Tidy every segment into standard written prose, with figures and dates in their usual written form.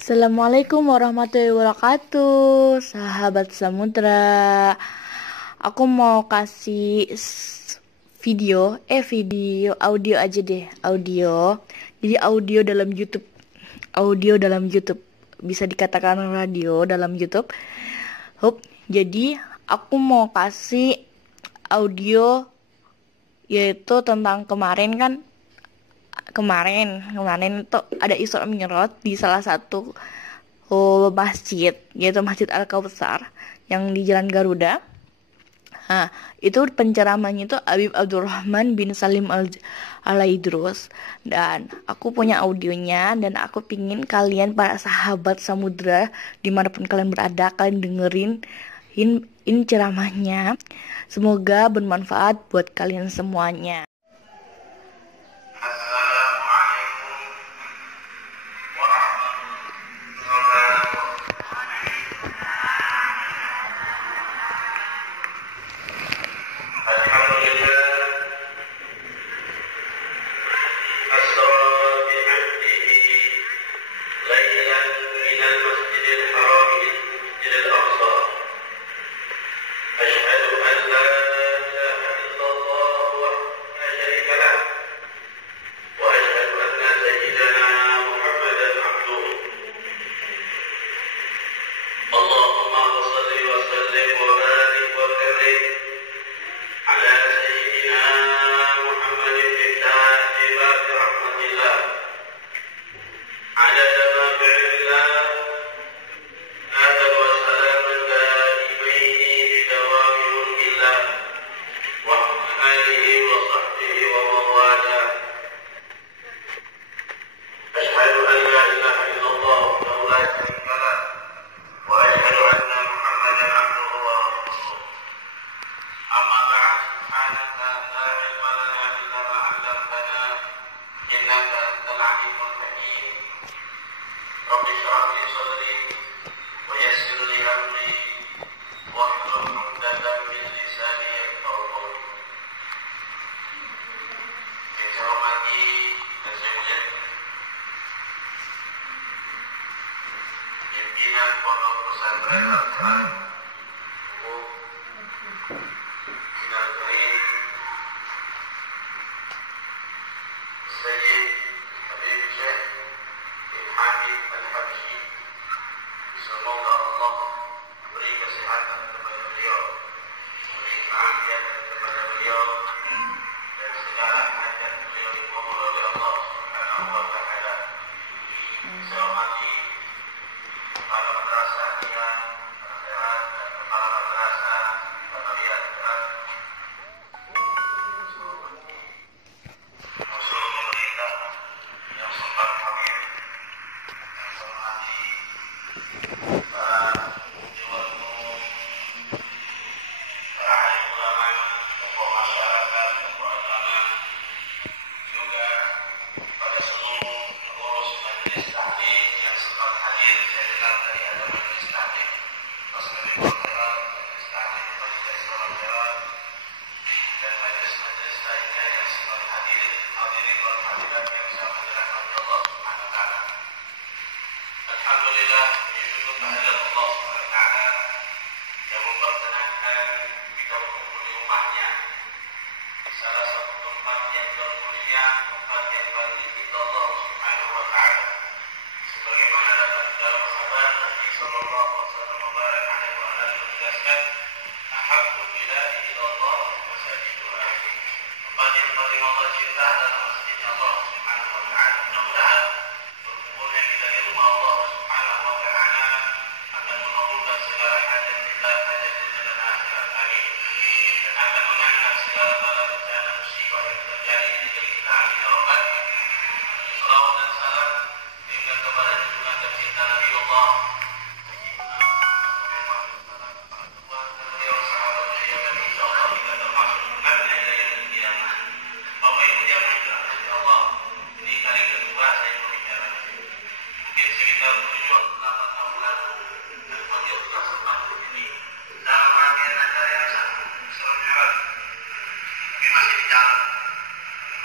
Assalamualaikum warahmatullahi wabarakatuh, sahabat samudra. Aku mau kasih video audio aja deh, audio. Jadi audio dalam YouTube, bisa dikatakan radio dalam YouTube. Jadi aku mau kasih audio yaitu tentang kemarin itu ada Isra Mi'raj di salah satu masjid, yaitu Masjid Al-Kautsar yang di Jalan Garuda. Nah, itu penceramahnya itu Habib Abdurrahman bin Salim Al-Idrus, dan aku punya audionya, dan aku pingin kalian para sahabat samudra dimanapun kalian berada, kalian dengerin ini ceramahnya. Semoga bermanfaat buat kalian semuanya. Pondok Pesantren Al-Quran Sayyid Habib Syekh bin Hamid Al-Habsyi, semoga Allah beri kesehatan kepada beliau, beri keafiatan kepada beliau, dan segala hajat beliau dikabul oleh Allah Subhanahu wa Ta'ala. Saya hormati kepala madrasah Dian, Al-Khairat, dan kepala madrasah Al-Khairat, musuh pemerintah yang sempat hadir, yang saya hormati para dewan umum, para alim ulama, tokoh masyarakat, tokoh agama, juga pada seluruh pengurus majelis taklim yang sempat hadir. Saya dengar tadi ada majelis taklim Masjid Al-Khairat, majelis taklim Masjid Al-Khairat, dan majelis-majelis lainnya yang sempat hadir. Hadirin wal hadirat yang sama dirahmati Allah Subhanahu wa Ta'ala. Alhamdulillah, puji syukur kehadirat Allah Subhanahu wa Ta'ala yang memperkenankan kita berkumpul di rumahnya, salah satu tempat yang termulia, tempat yang paling dicintai Allah Subhanahu wa Ta'ala. Sebagaimana dalam dalam hadis Nabi sallallahu alaihi wasallam menjelaskan, ahabbu biladi ila Allah masajiduha. Tempat yang paling Allah cinta adalah masjidnya Allah Subhanahu wa Ta'ala. Mudah-mudahan berkumpulnya kita di rumah Allah Subhanahu wa Ta'ala akan mengabulkan segala hajat kita, hajat dunia dan akhirat. Amin. Dan akan mengangkat segala bala bencana musibah yang terjadi di negeri kita. Amin ya rabbal alamin. Salawat dan salam diberikan kepada junjungan tercinta Nabi Allah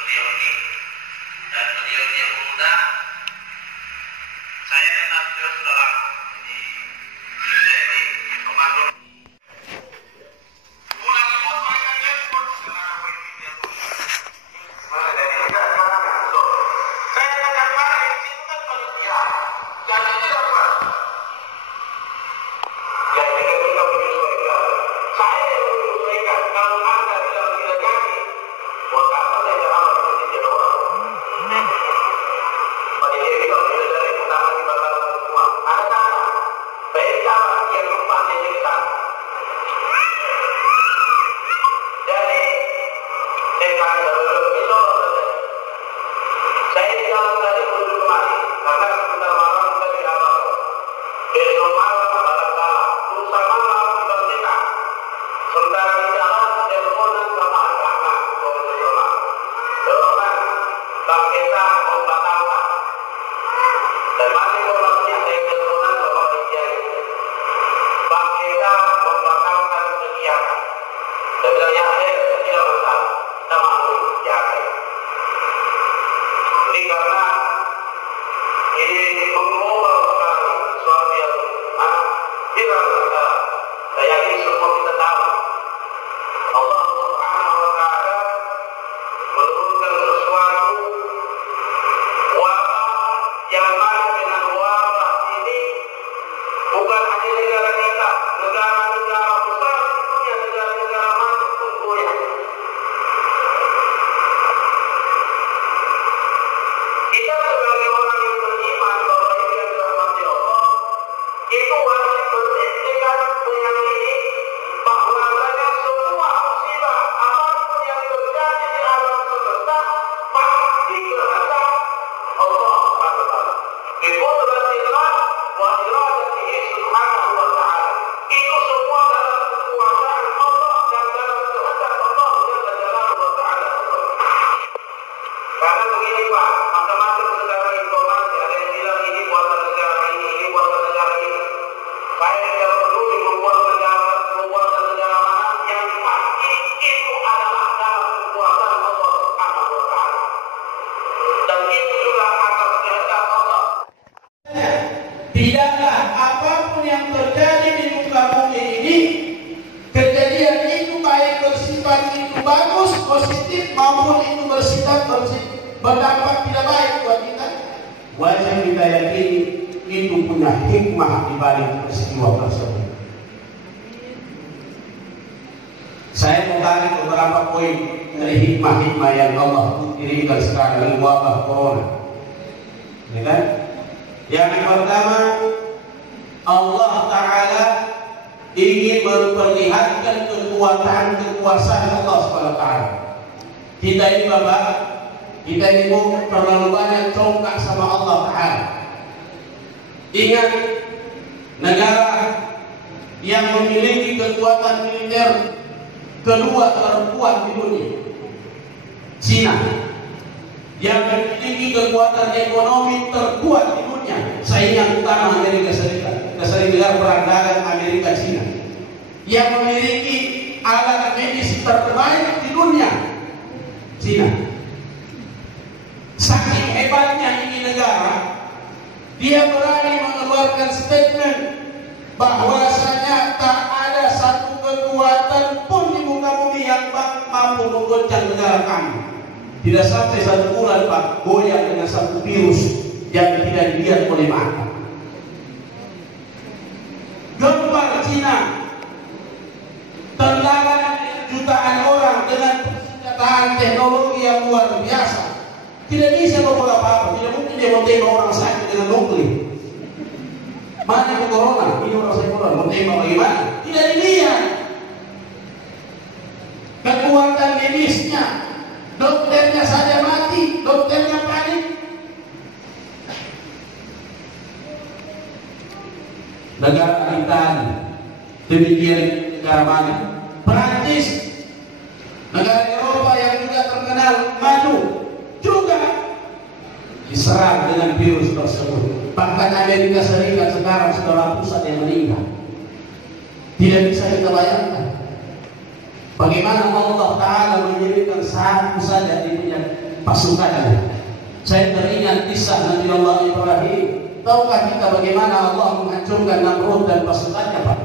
beliau ini, dan beliau ini pemuda. Saya Satgas dalam di Indonesia ini komando. Bulan pun mereka ekspor sekarang Wikipedia pun. Jadi tidak sekarang itu. Saya katakan di situ kan manusia. Dan itu dapat. Ya ini kan kita menyesuaikan. Saya yang menyesuaikan. Kalau Anda tidak jadi, buat apa saya jangan menjadi orang? Pada diri kita tidak dari utama di bakal semua. Ada cara. Baik cara yang lupa kita. Jadi dengan itu saya di jalan tadi menuju kemari karena sebentar malam kita di awal. Besok malam barangkala, lusa malam kita kita. Sementara di jalan teleponan sama anak-anak profesional. Dorongan bang kita membatalkan. Dan masih informasinya saya teleponan sama Rian. Bang kita membatalkan kegiatan. Dan bilang ya tidak masalah. Sama aku ya. Ini karena ini mengubah sekali suatu yang bilang saya ini semua kita tahu. Allah Subhanahu wa Ta'ala menurunkan sesuatu wabah yang mana dengan wabah ini bukan hanya negara kita, negara-negara besar di dunia, negara-negara maju pun goyah. Kita sebagai orang yang beriman bahwa ini adalah mati Allah, itu wajib berikhtiar meyakini bahwa semua musibah apapun yang terjadi di alam semesta pasti kehendak Allah Subhanahu wa Ta'ala. Biqudratillah wa iradatihi Subhanahu wa Ta'ala. Itu semua dalam kekuasaan Allah dan dalam kehendak Allah Jalla Jalaluhu wa Ta'ala. Karena begini Pak, macam-macam sekarang informasi ada yang bilang ini buatan negara ini buatan negara ini. Saya tidak peduli membuat negara mana yang pasti itu adalah dalam kekuasaan Allah Subhanahu wa Ta'ala. Dan itu juga atas kehendak Allah. Tidaklah apapun yang terjadi di muka bumi ini, kejadian itu baik bersifat itu bagus, positif maupun itu bersifat berdampak tidak baik buat kita, wajib kita yakini itu punya hikmah di balik peristiwa tersebut. Saya mau tarik beberapa poin dari hikmah-hikmah yang Allah kirimkan sekarang dari wabah corona. Ya kan? Yang pertama, Allah Ta'ala ingin memperlihatkan kekuasaan Allah SWT. Kita ini Bapak, kita ini terlalu banyak congkak sama Allah Ta'ala. Ingat, negara yang memiliki kekuatan militer kedua terkuat di dunia, Cina, yang memiliki kekuatan ekonomi terkuat di dunia, saingan utama Amerika Serikat, negara perang dagang Amerika Cina, yang memiliki alat medis terbaik di dunia, Cina. Saking hebatnya ini negara, dia berani mengeluarkan statement bahwasanya tak ada satu kekuatan pun di muka bumi yang mampu menggoncang negara kami. Tidak sampai 1 bulan Pak, goyang dengan satu virus yang tidak dilihat oleh mata. Gempar Cina, tendangan jutaan orang dengan persenjataan teknologi yang luar biasa. Tidak bisa membuat apa-apa, tidak mungkin dia mau tembak orang sakit dengan nuklir. Mana yang corona? Ini orang sakit corona, mau tembak bagaimana? Tidak dilihat. Kekuatan medisnya, dokternya saja mati, dokternya panik. Negara Italia, demikian negara mana? Perancis, negara Eropa yang juga terkenal maju, juga diserang dengan virus tersebut. Bahkan Amerika Serikat sekarang sudah ratusan yang meninggal. Tidak bisa kita bayangkan bagaimana Allah Ta'ala mengirimkan satu saja di punya pasukannya. Saya teringat kisah Nabi Allah Ibrahim Tahukah kita bagaimana Allah menghancurkan Namrud dan pasukannya, Pak?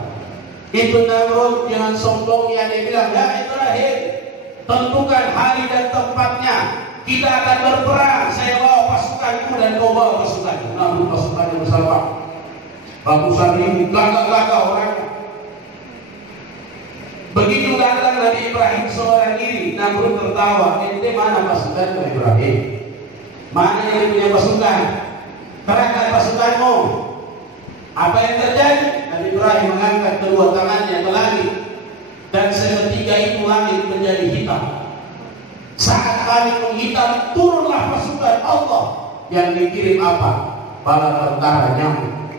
Itu Namrud dengan sombongnya dia bilang, ya Ibrahim, tentukan hari dan tempatnya. Kita akan berperang. Saya bawa pasukanku dan kau bawa pasukanku. Namrud pasukannya besar, Pak. Ratusan ribu, gagah-gagah orangnya. Begitu datang Nabi Ibrahim seorang diri, Namrud tertawa. Ente mana pasukan Ibrahim? Mana yang punya pasukan? Kerahkan pasukanmu. Apa yang terjadi? Nabi Ibrahim mengangkat kedua tangannya ke langit, dan seketika itu langit menjadi hitam. Saat langit menghitam, turunlah pasukan Allah yang dikirim apa? Bala tentara nyamuk.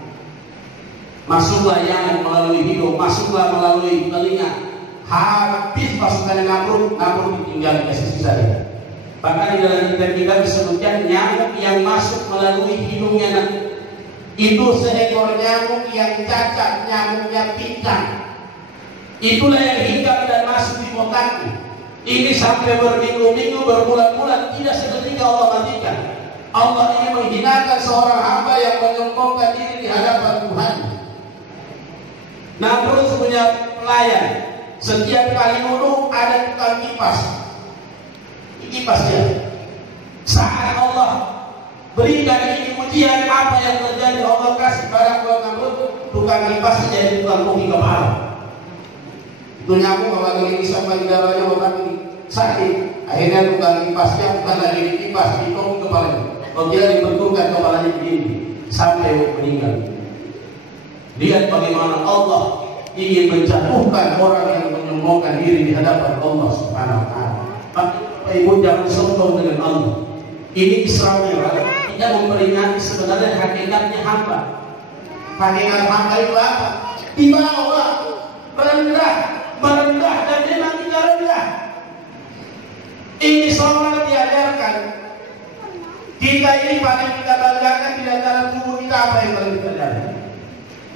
Masuklah nyamuk melalui hidung, masuklah melalui telinga. Habis pasukan Namrud, Namrud ditinggal ke sisi saja. Bahkan di dalam kitab kita disebutkan nyamuk yang masuk melalui hidungnya itu seekor nyamuk yang cacat, nyamuknya pincang. Itulah yang hinggap dan masuk di kotakku. Ini sampai berminggu-minggu, berbulan-bulan, tidak seketika Allah matikan. Allah ingin menghinakan seorang hamba yang menyombongkan diri di hadapan Tuhan. Namrud punya pelayan. Setiap kali nuduh ada tukang kipas. Kipas dia. Saat Allah berikan ini ujian, apa yang terjadi? Allah kasih barang buat Namrud, tukang kipas jadi tukang kopi kepala. Itu nyamuk kalau lagi sampai darahnya orang ini sakit. Akhirnya tukang kipasnya bukan lagi di kipas, di kopi kepalanya. Kalau dia dibenturkan kepalanya begini sampai meninggal. Lihat bagaimana Allah ingin menjatuhkan orang yang menyombongkan diri di hadapan Allah Subhanahu wa taala. Bapak Ibu jangan sombong dengan Allah. Ini Islam tidak memperingati sebenarnya hakikatnya hamba. Hakikat hamba itu apa? Di bawah, merendah dan memang tidak rendah. Ini semua diajarkan. Kita ini paling kita banggakan di antara tubuh kita apa yang paling kita banggakan?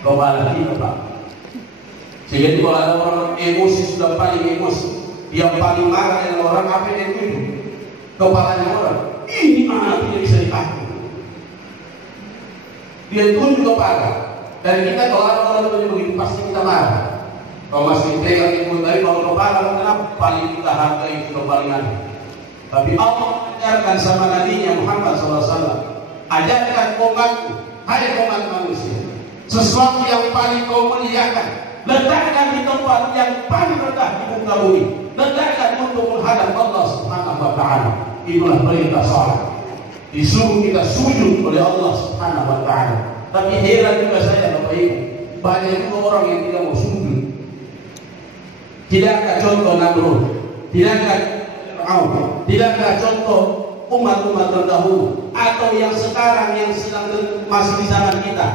Kepala kita, Pak. Sehingga kalau ada orang emosi sudah paling emosi, dia paling marah dengan orang apa yang itu kepalanya orang. Ini anak tidak bisa ditahan. Dia tunjuk kepala. Dan kita kalau ada orang tunjuk begitu pasti kita marah. Kalau masih pegang ibu tadi kalau kepala kenapa paling kita hargai itu kepalingan. Tapi Allah ajarkan sama Nabi Muhammad SAW. Ajarkan umatku, hai umat manusia, sesuatu yang paling kau muliakan letakkan di tempat yang paling rendah di muka bumi. Letakkan untuk menghadap Allah Subhanahu wa taala. Itulah perintah salat. Disuruh kita sujud oleh Allah Subhanahu wa taala. Tapi heran juga saya Bapak Ibu, banyak juga orang yang tidak mau sujud. Tidakkah contoh Namrud? Tidakkah Fir'aun? Tidakkah contoh umat-umat terdahulu? Atau yang sekarang yang sedang masih di zaman kita,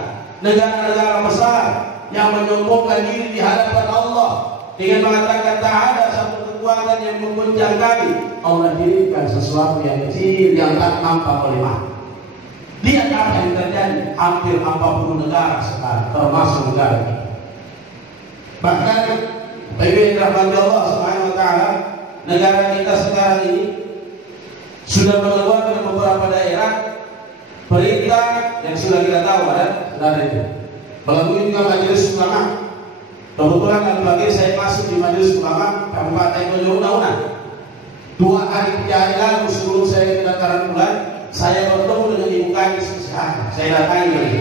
negara-negara besar yang menyombongkan diri di hadapan Allah dengan mengatakan tak ada satu kekuatan yang mengguncang kami. Allah dirikan sesuatu yang kecil yang tak nampak oleh mata. Lihat apa yang terjadi. Hampir 40 negara sekarang, termasuk negara kita. Bahkan bagi rahmat Allah Subhanahu wa taala, negara kita sekarang ini sudah mengeluarkan beberapa daerah perintah yang sudah kita tahu ada itu. Melalui juga majelis ulama. Kebetulan pagi saya masuk di majelis ulama Kabupaten Toyona. 2 hari lalu sebelum saya kedatangan bulan, saya bertemu dengan Ibu Kadis Kesehatan. Saya datangi lagi.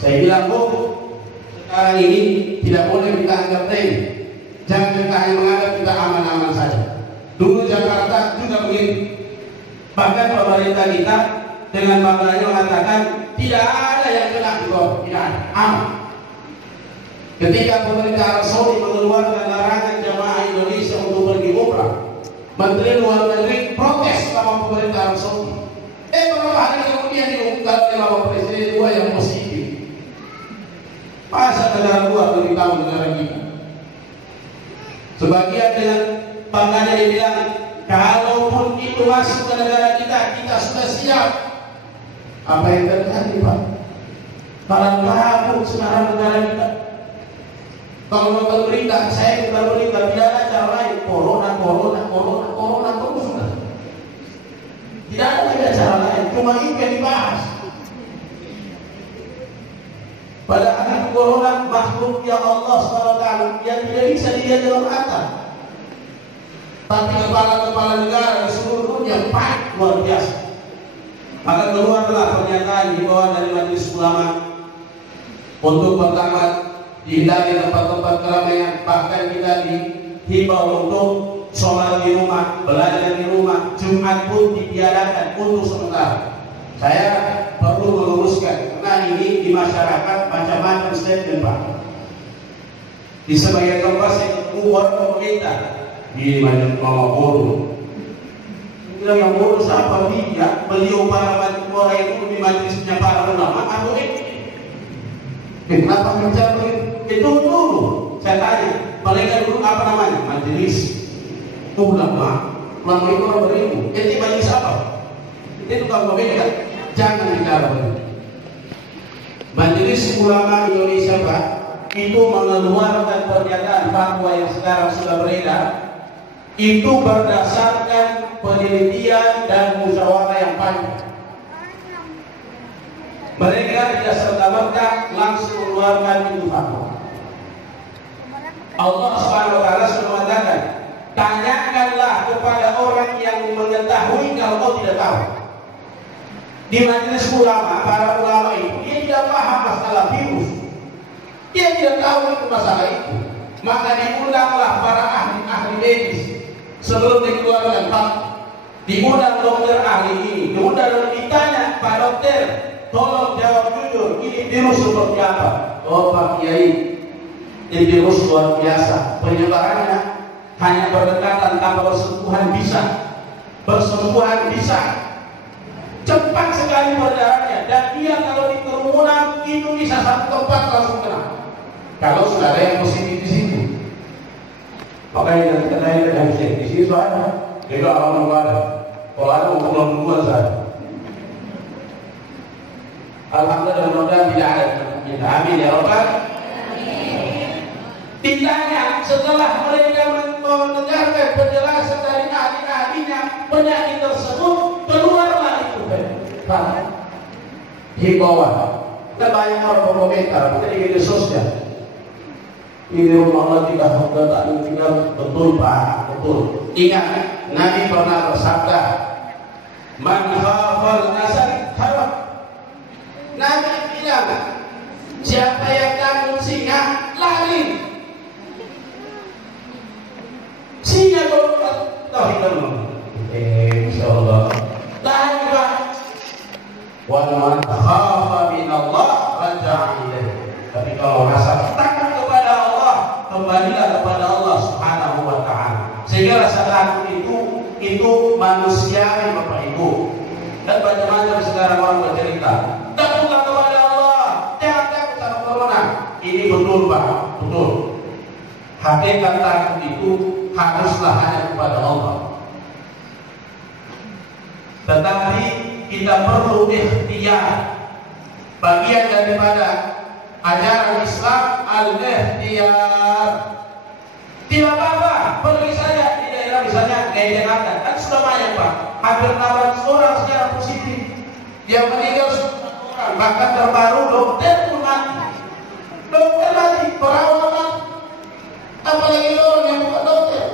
Saya bilang, Bu, sekarang ini tidak boleh kita anggap remeh. Jangan kita hanya menganggap kita aman-aman saja. Dulu Jakarta juga begitu. Bahkan pemerintah kita dengan bangganya mengatakan tidak ada yang kena juga, tidak ada, aman. Ketika pemerintah Arab Saudi mengeluarkan larangan jamaah Indonesia untuk pergi umrah, Menteri Luar Negeri protes sama pemerintah Arab Saudi. Beberapa hari kemudian diumumkan oleh Bapak Presiden 2 yang positif. Masa negara luar beritahu negara kita? Sebagian dengan bangganya dibilang, kalaupun itu masuk ke negara kita, kita sudah siap. Apa yang terjadi, Pak? Barang kabur sekarang negara kita. Kalau nonton berita, saya bukan berita, tidak ada cara lain. Corona terus sudah. Tidak ada lagi cara lain, cuma itu yang dibahas. Padahal itu golongan makhluk yang Allah SWT yang tidak bisa dilihat dalam mata. Tapi kepala-kepala negara di seluruh dunia baik luar biasa. Maka keluarlah pernyataan himbauan dari Majelis Ulama untuk pertama dihindari tempat-tempat keramaian. Bahkan kita dihimbau untuk sholat di rumah, belajar di rumah, Jumat pun ditiadakan untuk sementara. Saya perlu meluruskan karena ini di masyarakat macam-macam statement Pak. Di sebagian tempat saya ketemu orang pemerintah di Majelis bodoh. Bilang yang bodoh siapa dia? Beliau para orang itu di majelisnya para ulama atau ini? Kenapa bicara begitu? Itu dulu saya tanya. Mereka dulu apa namanya? Majelis ulama. Ulama itu orang beribu. Jadi majelis apa? Itu kalau berbeda. Jangan bicara begitu. Majelis Ulama Indonesia Pak itu mengeluarkan pernyataan fatwa yang sekarang sudah beredar itu berdasarkan penelitian dan musyawarah yang panjang. Mereka tidak serta-merta langsung mengeluarkan itu fatwa. Allah SWT sudah mengatakan, tanyakanlah kepada orang yang mengetahui kalau kau tidak tahu. Di majelis ulama, para ulama itu dia tidak paham masalah virus, dia tidak tahu itu masalah itu. Maka diundanglah para ahli medis sebelum dikeluarkan fatwa. Diundang dokter ahli ini, diundang ditanya, Pak dokter, tolong jawab jujur, ini virus seperti apa? Oh Pak Kiai, ini virus luar biasa, penyebarannya hanya berdekatan tanpa bersentuhan bisa, bersentuhan bisa. Cepat sekali berjalannya, dan dia kalau di kerumunan itu bisa satu tempat langsung kena. Kalau sudah ada yang positif di situ, makanya kita tanya yang di sini soalnya juga awal ada. Kalau ada pulang dua saja. Alhamdulillah mudah-mudahan tidak ada. Amin ya Rabbal. Ditanya setelah mereka mendengarkan penjelasan dari ahli-ahlinya penyakit tersebut, keluarlah itu himbauan. Kita banyak orang berkomentar, kita di media sosial. Ini rumah Allah tidak tinggal betul Pak, betul. Ingat, Nabi pernah bersabda, man khafal asad hawa. Nabi bilang, siapa yang takut singa, lari. Singa kalau tahu itu, insyaallah. Lari Pak. Wa man khafa min Allah raja'a ilaihi. Tapi kalau rasa takut kepada Allah, kembalilah kepada Allah Subhanahu wa taala. Sehingga rasa takut itu manusiawi Bapak Ibu. Dan macam-macam sekarang orang bercerita, takutlah kepada Allah, jangan takut sama corona. Ini betul Pak, betul. Hakikat takut itu haruslah hanya kepada Allah. Tetapi kita perlu ikhtiar. Bagian daripada ajaran Islam al-ikhtiar. Tidak apa-apa, pergi saja di daerah misalnya kayak Jakarta, kan sudah banyak Pak, hampir 600 orang secara positif. Yang meninggal 1 orang, bahkan terbaru dokter pun mati. Dokter mati, perawat mati. Apalagi orang yang bukan dokter.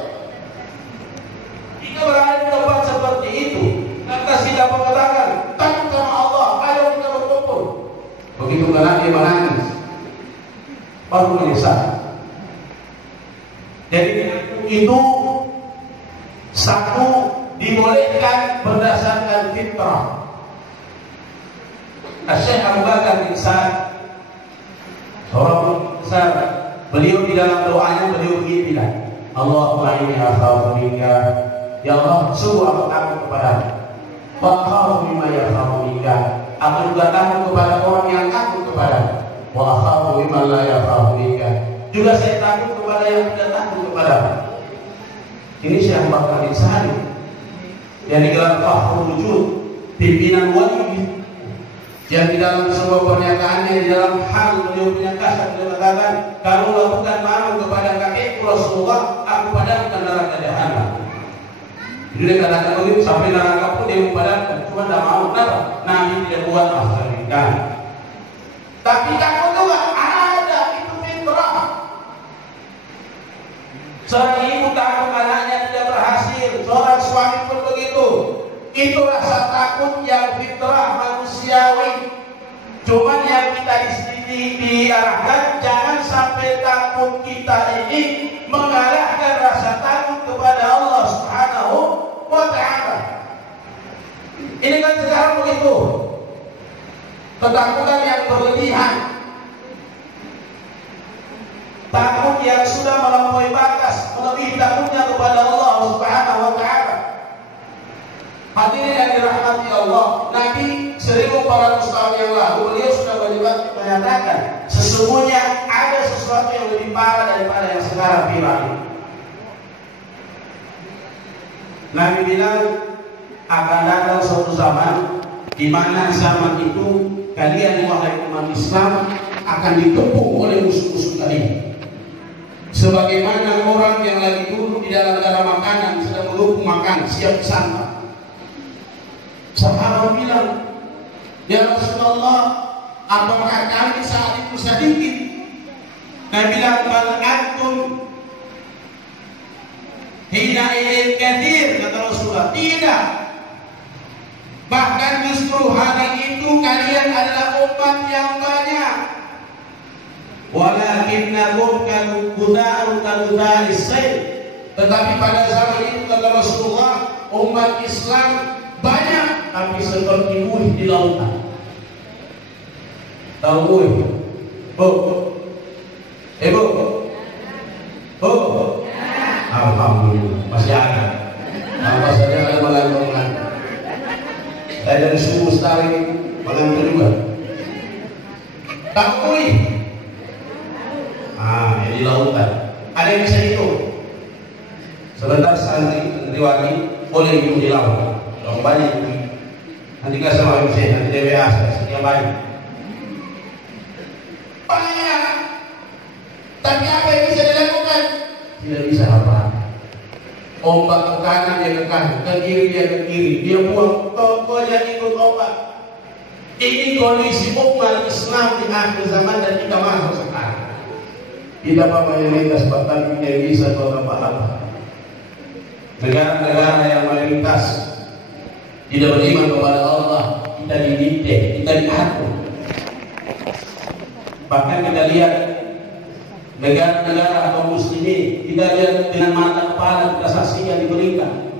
Jika berada di tempat seperti itu, lantas kita mengatakan takut sama Allah, ayo kita berkumpul. Begitu kena dia menangis, baru menyesal. Jadi itu satu dibolehkan berdasarkan fitrah. Syekh Abu Bakar bin Sa'ad, seorang besar, beliau di dalam doanya beliau begini bilang, Allahumma inni akhafu minka, ya Allah, sungguh aku takut kepadamu. Wa akhafu mimma yakhafu minka, aku juga takut kepada orang yang takut kepadamu. Wa akhafu mimma la yakhafu minka, juga saya takut kepada yang tidak takut kepadamu. Ini Syekh Abu Bakar bin Sa'ad yang digelar Fakhrul Wujud, pimpinan wali, yang di dalam sebuah pernyataannya, di dalam hal beliau punya kasar, beliau mengatakan, kalau lakukan malu kepada kakekku Rasulullah, aku padamkan neraka jahanam. Jadi dia katakan begitu, sampai neraka pun dia memadamkan, cuma tidak mau. Kenapa? Nabi tidak buat masalah. Tapi takut juga Seorang ibu takut anaknya tidak berhasil, seorang suami pun begitu. Itu rasa takut yang fitrah manusiawi. Cuman yang kita diarahkan jangan sampai takut kita ini mengalahkan rasa takut kepada Allah Subhanahu wa Ta'ala. Ini kan sekarang begitu. Ketakutan yang berlebihan, takut yang sudah melampaui batas, melebihi takutnya kepada Allah Subhanahu wa Ta'ala. Hadirin yang dirahmati Allah, Nabi 1400 tahun yang lalu beliau sudah menyatakan sesungguhnya ada sesuatu yang lebih parah daripada yang sekarang viral. Nabi bilang akan datang suatu zaman di mana zaman itu kalian wahai umat Islam akan dikepung oleh musuh-musuh kalian. Sebagaimana orang yang lagi duduk di dalam makanan sedang menunggu makan siap disantap. Sahabat bilang, ya Rasulullah, apakah kami saat itu sedikit? Nabi bilang, bal antum hina ilil kathir, kata Rasulullah. Tidak. Bahkan justru hari itu kalian adalah umat yang banyak. Walakinnakum kagudaa'u kaguda'is sayl. Tetapi pada zaman itu kata Rasulullah, umat Islam banyak tapi seperti buih di lautan. Tahu buih? Bu? Bu? Alhamdulillah masih ada. Apa saja ada mengantung-antung. Saya dari suku Lestari mengantung juga. Tahu buih? Di lautan. Ada yang bisa hitung. Sebentar santriwati boleh hitung di lautan. Kalau banyak, nanti nggak sama MC, nanti DWA sekian banyak. Banyak. Tapi apa yang bisa dilakukan? Tidak bisa apa. Ombak ke kanan dia ke kanan, ke kiri dia ke kiri. Dia buang, pokoknya ikut ombak. Ini kondisi umat Islam di akhir zaman dan kita masuk sekarang. Tidak apa mayoritas bahkan tidak bisa atau apa-apa. Negara-negara yang mayoritas tidak beriman kepada Allah, kita dididik, kita diatur. Bahkan kita lihat negara-negara atau muslimin, kita lihat dengan mata kepala kita saksikan diberikan.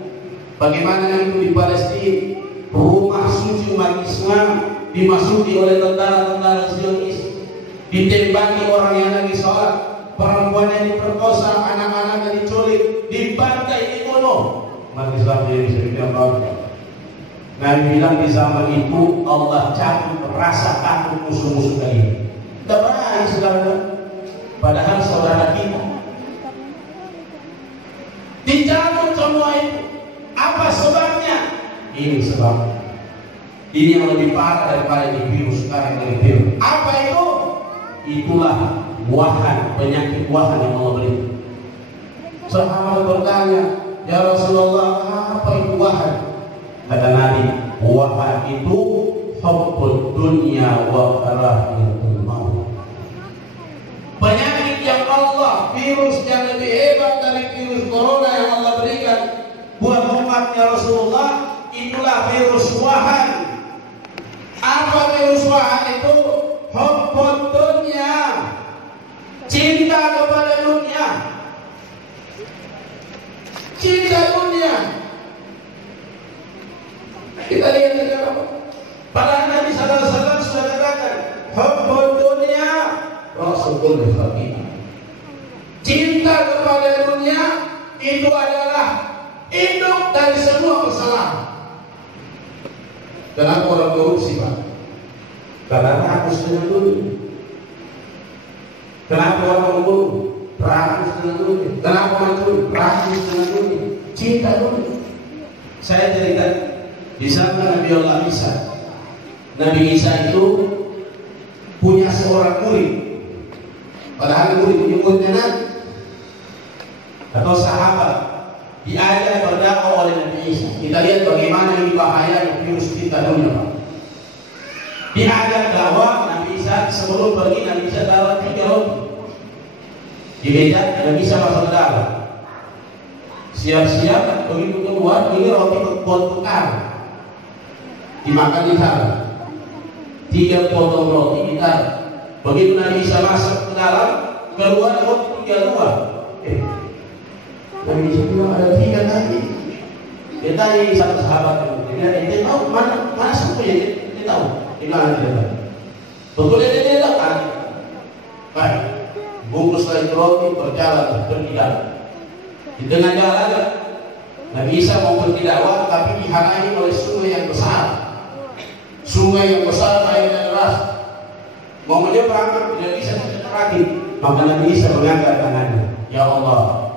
Bagaimana itu di Palestina, rumah suci umat Islam dimasuki oleh tentara-tentara Zionis, ditembaki orang yang lagi sholat, perempuan yang diperkosa, anak-anak yang diculik, dibantai, dibunuh. Umat Islam tidak bisa dibiarkan. Nabi bilang di zaman itu Allah cabut rasa takut musuh-musuh kalian. Tidak berani sekarang. Padahal saudara kita dicabut semua itu. Apa sebabnya? Ini sebab. Ini yang lebih parah daripada di virus sekarang yang virus. Apa itu? Itulah wahan, penyakit wahan yang Allah beri. Sahabat bertanya, ya Rasulullah, apa itu wahan? Kata Nabi, wahan itu hubbud dunya wa karahiyatul maut. Penyakit yang Allah, virus yang lebih hebat dari virus corona yang Allah berikan buat umatnya Rasulullah, itulah virus wahan. Apa virus wahan itu? Hubbud dunya, cinta kepada dunia, cinta dunia. Kita lihat sekarang. Padahal Nabi SAW sudah katakan, hubbud dunya rasul fakir. Cinta kepada dunia itu adalah induk dari semua kesalahan. Kenapa orang korupsi, Pak? Karena rakus dengan dunia. Kenapa orang membunuh? Rakus dengan dunia. Kenapa mencuri? Rakus dengan dunia. Cinta dunia. Saya cerita di sana Nabi Allah Isa. Nabi Isa itu punya seorang murid. Padahal murid punya muridnya Nabi atau sahabat diajak berdakwah oleh Nabi Isa. Kita lihat bagaimana ini bahaya virus cinta dunia, Pak. Diajak dakwah Nabi Isa, sebelum pergi Nabi Isa dakwah 3 roti di meja. Nabi Isa masuk ke dalam. Siap-siap begitu keluar, ini roti bertukar dimakan di sana. 3 potong roti kita. Begitu Nabi Isa masuk ke dalam, keluar roti 3 buah. Nabi Isa bilang ada 3 tadi. Dia tanya satu sahabat dia tahu mana satu ya dia tahu. Di mana dia tahu? Betul dia tahu kan? Baik, bungkus lagi roti berjalan bertidak. Di tengah jalan Nabi Isa mau berdakwah tapi dihalangi oleh sungai yang besar. Sungai yang besar airnya deras. Mau menyeberang tidak bisa lagi. Maka Nabi Isa mengangkat tangannya. Ya Allah,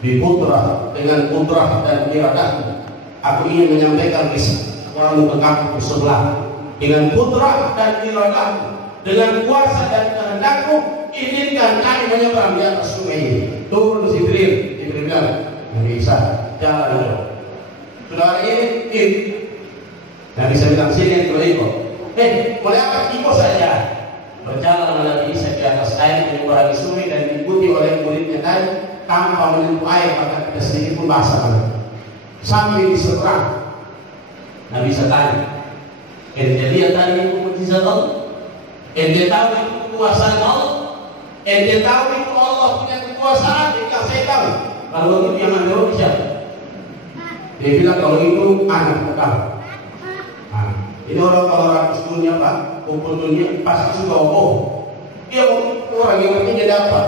biputrah dengan putrah dan iradahmu, aku ingin menyampaikan kisahmu ke kampung sebelah. Dengan putrah dan iradahmu, dengan kuasa dan kehendakmu, izinkan kami menyeberang di atas sungai ini. Turun Jibril bilang, Nabi Isa jalan. Saudara ini Nabi Isa bilang sini yang ikut. Boleh apa? Ikut saja. Berjalan Nabi Isa di atas air menyeberangi sungai dan diikuti oleh muridnya tadi. Tanpa menyentuh air maka tidak sedikit pun basah. Sampai di seberang Nabi Isa tanya, ente lihat tadi itu mukjizat Allah? Ente tahu itu kekuasaan Allah? Ente tahu itu Allah punya kekuasaan? Tidak saya tahu. Kalau itu yang ada roti siapa? Dia bilang kalau itu anak kamu. Ini orang dunia Pak, kumpul dunia pasti suka bohong. Dia orang yang penting jadi apa?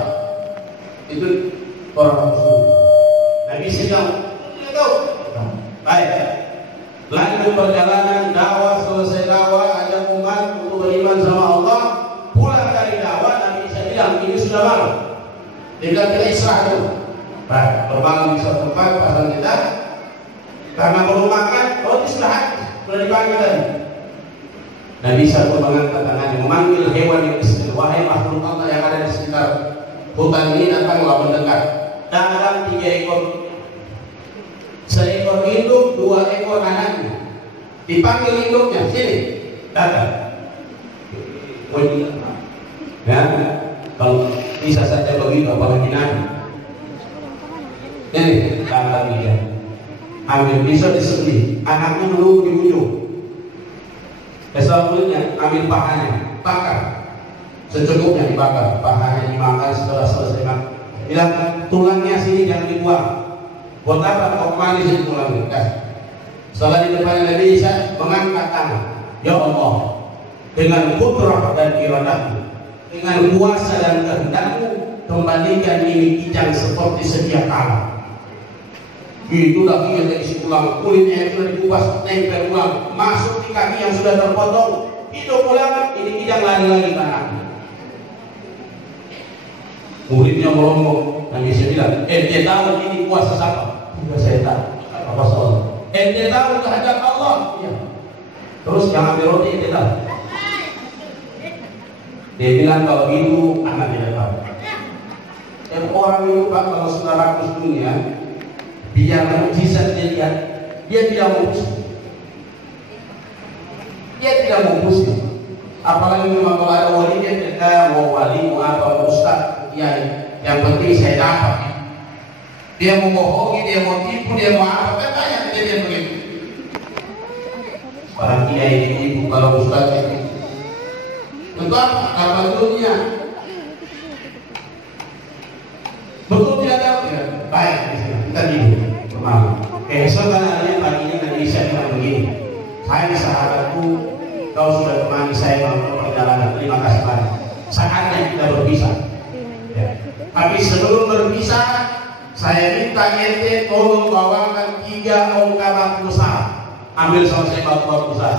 Itu orang dunia. Nabi sedang tidak tahu. Baik. Lanjut perjalanan dakwah, selesai dakwah, ajak umat untuk beriman sama Allah. Pulang dari dakwah, Nabi Isa bilang ini sudah malam. Tinggal kita istirahat dulu. Baik, berbangun di suatu tempat pasang kita. Karena belum makan, roti sudah habis, sudah dibagi tadi. Nabi Isa pun mengangkat tangannya, memanggil hewan yang di sekitar. Wahai makhluk Allah yang ada di sekitar hutan ini, datanglah mendekat. Datang 3 ekor, seekor induk, 2 ekor anaknya. Dipanggil induknya, sini, datang. Ya, kalau bisa saja begitu, apalagi Nabi. Ini datang dia, ambil pisau disembelih, anaknya menunggu di ujung. Selanjutnya ambil pahanya, bakar secukupnya, dibakar, pahanya dimakan. Setelah selesai makan, bilang tulangnya sini jangan dibuang. Buat apa kau manis itu tulangnya? Setelah di depan Nabi Isa mengangkat tangan, ya Allah, dengan putrah dan iradahmu, dengan kuasa dan kehendakmu, kembalikan ini kijang seperti sedia kala. Itu lagi yang isi tulang, kulitnya sudah dikupas, nempel ulang, masuk di kaki yang sudah terpotong, hidup ulang, ini kijang lari-lari ke anaknya. Muridnya merombong, Nabi Isa bilang, ente tahu ini kuasa siapa? Tidak, saya tahu. Apa soal? Ente tahu kehendak Allah? Ya. Terus yang ambil roti ente tahu? Dia bilang kalau itu anak tidak tahu. Orang itu Pak, kalau sudah rakus dunia, biar mukjizat dia lihat, dia tidak mau pusing. Dia tidak mau pusing. Apalagi memang kalau ada wali dia tidak mau wali, mau apa, mau ustaz, ya, yang penting saya dapat. Dia mau bohongi, dia mau tipu, dia mau apa, kan banyak kejadian begitu. Para kiai tipu, kalau ustaz itu. Tentu apa? Karena dunia. Betul tidak tahu ya? Baik, kita tidur bermalam. Sebenarnya pagi ini Nabi Isa bilang begini, hai sahabatku, kau sudah temani saya dalam perjalanan, terima kasih banyak. Saatnya kita berpisah. Ya. Tapi sebelum berpisah, saya minta ente tolong bawakan 3 ongkah batu besar. Ambil sama saya batu besar.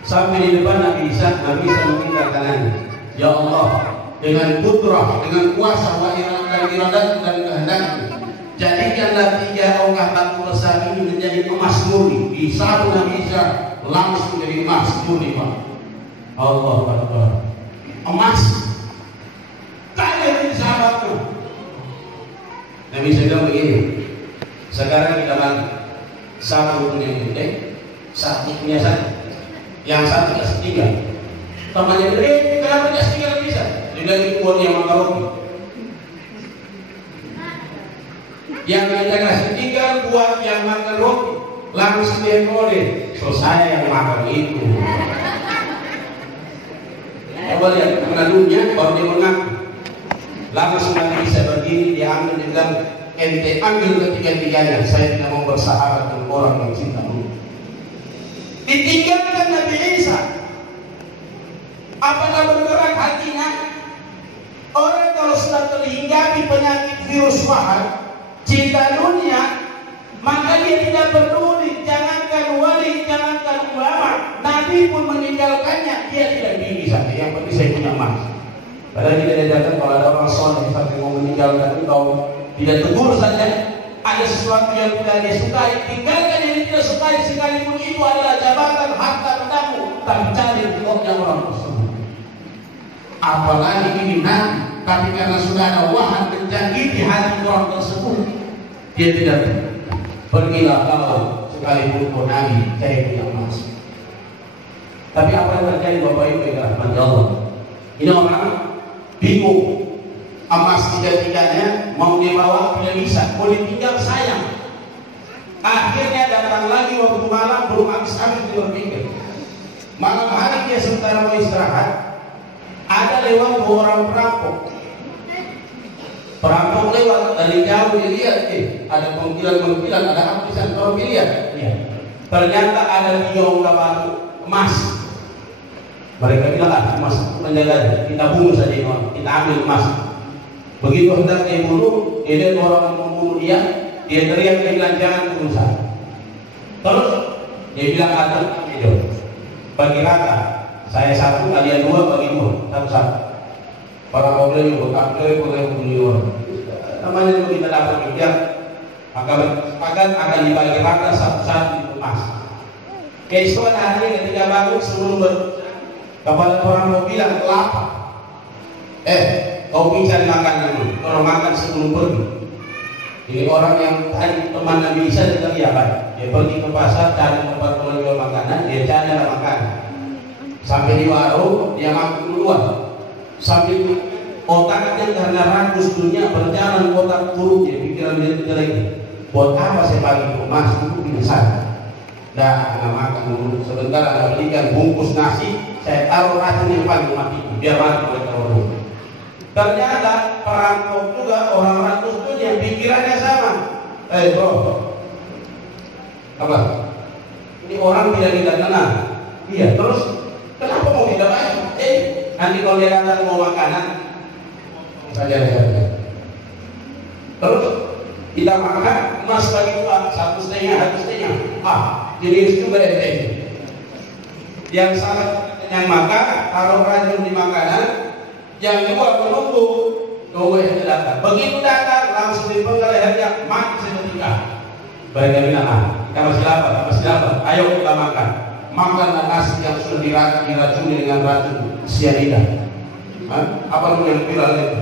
Sampai di depan Nabi Isa meminta tangannya, ya Allah, dengan putrah, dengan kuasa wa dan iradat dan kehendakmu, jadikanlah 3 ongkah batu besar ini menjadi emas murni. Di satu Nabi Isa langsung jadi emas murni, Pak. Allah Akbar. Emas. Kalian ini sahabatku. Nabi Isa bilang begini, sekarang kita bagi. Satu punya gede, satu punya satu. Yang satu kasih 3. Temannya gede, kenapa kasih 3 bisa? Dia bilang itu buat yang makan roti. Yang kita kasih tinggal buat yang makan roti, langsung dia ngode, so saya yang makan itu. Coba lihat pengadunya baru dia mengaku. Langsung nanti bisa berdiri, dia ambil, dia bilang, ente ambil ketiga-tiganya, saya tidak mau bersahabat dengan orang yang cinta mu. Ditinggalkan Nabi Isa. Apakah bergerak hatinya? Orang kalau sudah terhinggapi penyakit virus wahan, cinta dunia, maka dia tidak peduli. Jangankan wali, jangankan ulama, Nabi pun meninggalkannya. Dia tidak pilih saja. Yang penting saya punya emas. Padahal kita datang kalau ada orang soleh sampai mau meninggalkan engkau, tidak tegur saja. Ada sesuatu yang tidak dia sukai, tinggalkan yang tidak sukai, sekalipun itu adalah jabatan, harta bendamu, tapi cari pokoknya orang tersebut. Apalagi ini Nabi, tapi karena sudah ada wahan menjangkiti hati orang tersebut, dia tidak pergilah kau sekalipun kau Nabi, saya punya emas. Tapi apa yang terjadi Bapak Ibu yang dirahmati Allah? Ini orang bingung, emas tiga-tiganya mau dia bawa tidak bisa, mau ditinggal sayang. Akhirnya datang lagi waktu malam, belum habis-habis dia berpikir. Malam hari dia sementara mau istirahat, ada lewat dua orang perampok. Perampok lewat dari jauh, dia lihat, ada pengkilan-pengkilan, ada habisan, orang lihat. Ya. Ternyata ada 3 ongkah batu emas. Mereka bilang, emas menjaga, kita bunuh saja ini orang, kita ambil emas. Begitu hendak dia bunuh, dia lihat orang yang membunuh dia teriak, dia bilang jangan bunuh saya. Terus dia bilang atur video, bagi rata, saya 1, kalian 2, bagi 2, satu-satu. Para problem itu, boleh bunuh orang. Namanya itu kita dapat bijak, maka sepakat akan dibagi rata satu-satu di emas. Keesokan hari ketika bangun sebelum kepala orang mau bilang lapar. Kau bisa makan, kalau makan sebelum pergi. Jadi orang yang tadi teman Nabi Isa bilang ya Pak, dia pergi ke pasar cari tempat jual makanan, dia cari makanan. Sampai di warung dia makan duluan. Sambil otaknya karena rakus dunia berjalan otak buruk, dia pikiran dia jelek. Buat apa saya bagi emas itu binasa? Dah makan dulu. Sebentar ada belikan bungkus nasi, saya taruh racun yang paling mati, biar mati mereka dulu. Ternyata perampok juga orang ratus pun yang pikirannya sama. Bro, apa? Ini orang tidak kita kenal. Iya, terus kenapa mau kita bayar? Nanti kalau dia datang mau makanan, saja. Terus kita makan emas bagi 2, 1,5, 1,5. Jenis juga yang sangat kenyang makan, taruh racun di makanan. Yang kedua menunggu yang datang. Begitu datang langsung dipenggal lehernya, mati seketika. Mereka bilang, kita masih lapar, ayo kita makan. Makanlah nasi yang sudah diracuni dengan racun sianida. Apa pun yang viral itu.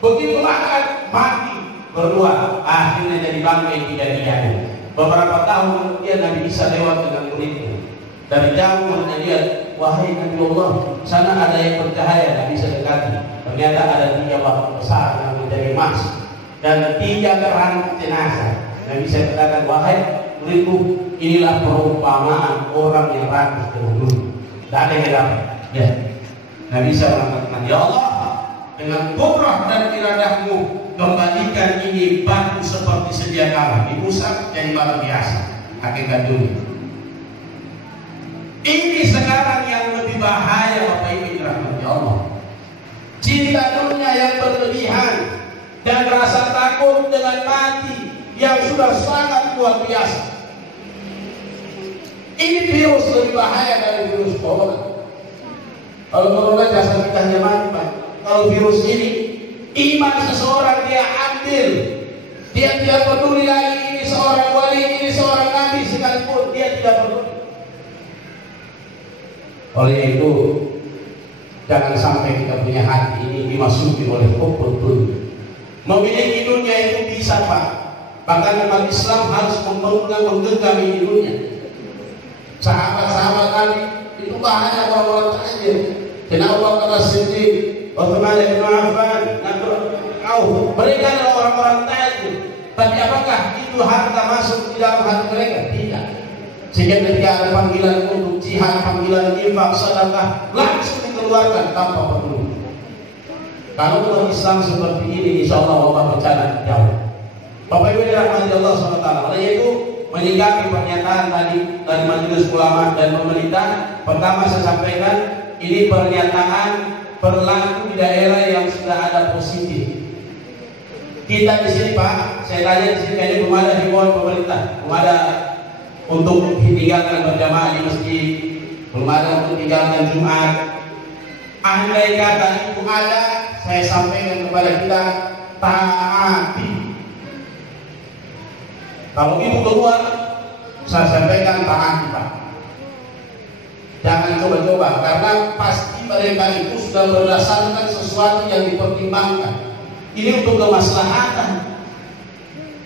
Begitu makan, mati berdua. Akhirnya jadi bangkai tiga-tiganya. Beberapa tahun kemudian Nabi Isa lewat dengan muridnya. Dari jauh mereka lihat, wahai Nabi Allah, sana ada yang bercahaya, Nabi bisa dekati. Ternyata ada 3 batu besar yang menjadi emas dan 3 kerangka jenazah. Nabi bisa katakan, wahai muridku, inilah perumpamaan orang yang rakus dengan dulu. Tak ada yang dapat. Ya. Nabi bisa mengatakan, ya Allah, dengan kudrah dan iradahmu, kembalikan ini batu seperti sedia kala, diusap jadi batu biasa. Hakikat dunia. Ini sekarang yang lebih bahaya Bapak Ibu dirahmati Allah. Cinta dunia yang berlebihan dan rasa takut dengan mati yang sudah sangat luar biasa. Ini virus lebih bahaya dari virus corona. Kalau corona jasa kita hanya mati, Pak. Kalau virus ini, iman seseorang dia ambil. Dia tidak peduli lagi ini seorang wali, ini seorang nabi, sekalipun dia tidak peduli. Oleh itu, jangan sampai kita punya hati ini dimasuki oleh hukum dunia. Memiliki dunia itu bisa, Pak. Bahkan umat Islam harus menggenggam dunia. Sahabat-sahabat Nabi itu bahaya orang-orang tajir. Kenapa kata Siddiq, Utsman bin Affan, Auf. Mereka adalah orang-orang tajir. Tapi apakah itu harta masuk di dalam hati mereka? Tidak. Sehingga ketika ada panggilan untuk jihad, panggilan infak, sedekah, langsung dikeluarkan tanpa perlu. Kalau umat Islam seperti ini, insya Allah Allah bercanda jauh. Bapak Ibu dirahmati Allah SWT. Oleh itu menyikapi pernyataan tadi dari Majelis Ulama dan pemerintah, pertama saya sampaikan ini pernyataan berlaku di daerah yang sudah ada positif. Kita di sini Pak, saya tanya di sini kayaknya belum ada himbauan pemerintah, belum ada untuk tinggalkan berjamaah di masjid, belum ada untuk tinggalkan Jumat. Andai kata itu ada, saya sampaikan kepada kita, taati. Kalau itu keluar, saya sampaikan taati Pak. Jangan coba-coba, karena pasti mereka itu sudah berdasarkan sesuatu yang dipertimbangkan. Ini untuk kemaslahatan.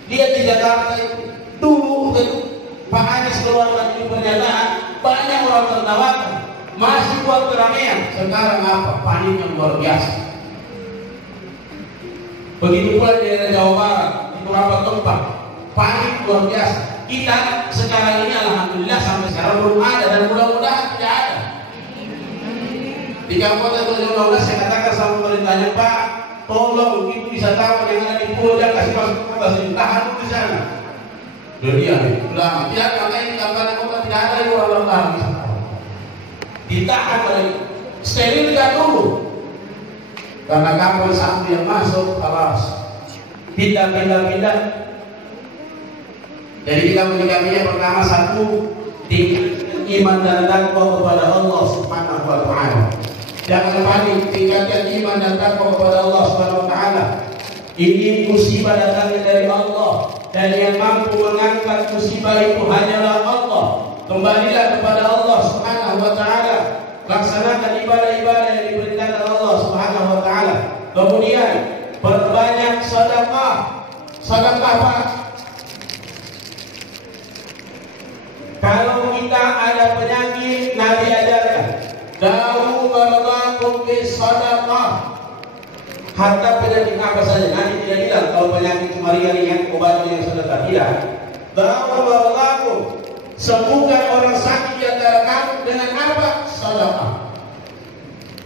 Dia di Jakarta itu dulu itu Pak Anies keluarkan ini pernyataan, banyak orang tertawakan, masih buat keramaian. Sekarang apa? Panik yang luar biasa. Begitu pula di daerah Jawa Barat, di beberapa tempat, panik luar biasa. Kita sekarang ini alhamdulillah sampai sekarang belum ada dan mudah-mudahan tidak ada. Di Kabupaten Tojo saya katakan sama pemerintahnya, Pak, tolong itu wisatawan yang ada di pulau jangan kasih masuk ke kota sini, tahan di sana. Jadi sudah tidak karena ini kampanye kota tidak ada yang orang-orang wisatawan. Ditahan lagi, sterilkan dulu. Karena kapal satu yang masuk, alas pindah. Jadi kita menyikapinya pertama satu, iman dan takwa kepada Allah Subhanahu wa Ta'ala. Jangan panik, tingkatkan iman dan takwa kepada Allah Subhanahu wa Ta'ala. Ini musibah datangnya dari Allah, dan yang mampu mengangkat musibah itu hanyalah Allah. Kembalilah kepada Allah Subhanahu wa Ta'ala. Laksanakan ibadah-ibadah yang diperintahkan Allah Subhanahu wa Ta'ala. Kemudian perbanyak sedekah. Sedekah Pak. Kalau kita ada penyakit, Nabi ajarkan, da'u maradakum bis sadaqah. Harta penyakit apa saja, Nabi tidak bilang kalau penyakit cuma ringan obatnya yang sedekah, tidak. Da'u maradakum, sembuhkan orang sakit di antara kamu dengan apa? Sedekah.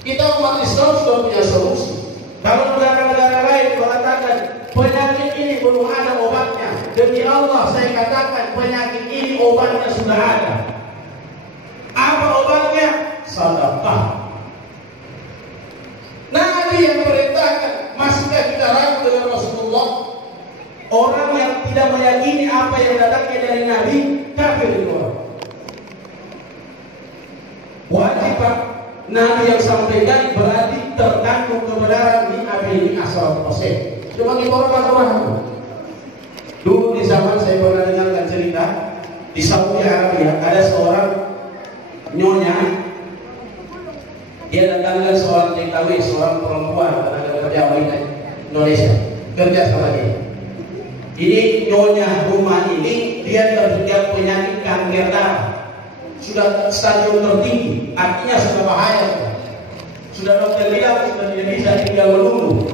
Kita umat Islam sudah punya solusi. Kalau negara-negara lain mengatakan penyakit ini belum ada obatnya, demi Allah saya katakan penyakit ini obatnya sudah ada. Apa obatnya? Sedekah. Nabi yang perintahkan. Masihkah kita ragu dengan Rasulullah? Orang yang tidak meyakini apa yang datangnya dari Nabi, kafir itu orang. Wajib Pak, Nabi yang sampaikan berarti terkandung kebenaran di Nabi ini asal proses. Cuma kita orang. Dulu di zaman saya pernah dengarkan cerita di Saudi Arabia ada seorang nyonya, dia datangkan seorang TKW, seorang perempuan tenaga kerja wanita Indonesia kerja sama dia. Ini nyonya rumah ini dia terjadi penyakit kanker darah, sudah stadium tertinggi, artinya sudah bahaya. Sudah dokter bilang sudah tidak bisa tinggal menunggu.